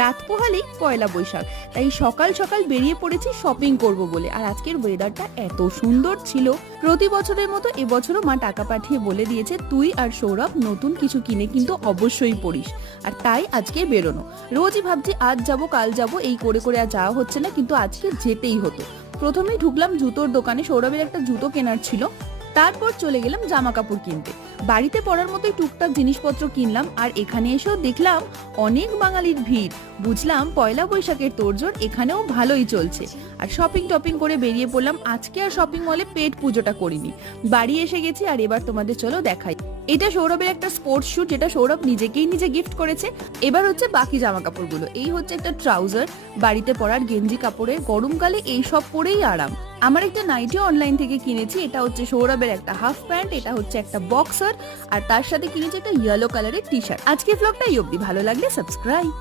রাত পোহালেই পয়লা বৈশাখ, তাই সকাল সকাল বেরিয়ে পড়েছি শপিং করব বলে। আর আজকের ওয়েদারটা এত সুন্দর ছিল। প্রতি বছরের মতো এবছরও মা টাকা পাঠিয়ে বলে দিয়েছে তুই আর সৌরভ নতুন কিছু কিনে কিন্তু অবশ্যই পড়িস। আর তাই আজকে বেরোনো। রোজই ভাবছি আজ যাব কাল যাব, এই করে করে আর যাওয়া হচ্ছে না, কিন্তু আজকে যেতেই হতো। প্রথমেই ঢুকলাম জুতোর দোকানে, সৌরভের একটা জুতো কেনার ছিল। তারপর চলে গেলাম জামা কাপড় কিনতে। বাড়িতে পরার মতোই টুকটাক জিনিসপত্র কিনলাম। আর এখানে এসেও দেখলাম অনেক বাঙালির ভিড়। বুঝলাম পয়লা বৈশাখের তোড়জোড় এখানেও ভালোই চলছে। আর শপিং টপিং করে বেরিয়ে পড়লাম। আজকে আর শপিং মলে পেট পুজোটা করিনি, বাড়ি এসে গেছি। আর এবার তোমাদের চলো দেখাই। এটা সৌরভের একটা স্পোর্টস শুট, যেটা সৌরভ নিজেকেই নিজে গিফট করেছে। এবার হচ্ছে বাকি জামা কাপড়গুলো। এই হচ্ছে একটা ট্রাউজার, বাড়িতে পরার গেঞ্জি কাপড়ের, গরমকালে এই সব পরেই আরাম। আমার একটা নাইটি অনলাইন থেকে কিনেছি। এটা হচ্ছে সৌরভের একটা হাফ প্যান্ট, এটা হচ্ছে একটা বক্সার, আর তার সাথে কিনেছি একটা ইয়েলো কালারের টি শার্ট। আজকে ব্লগটা এই অবধি, ভালো লাগলে সাবস্ক্রাইব।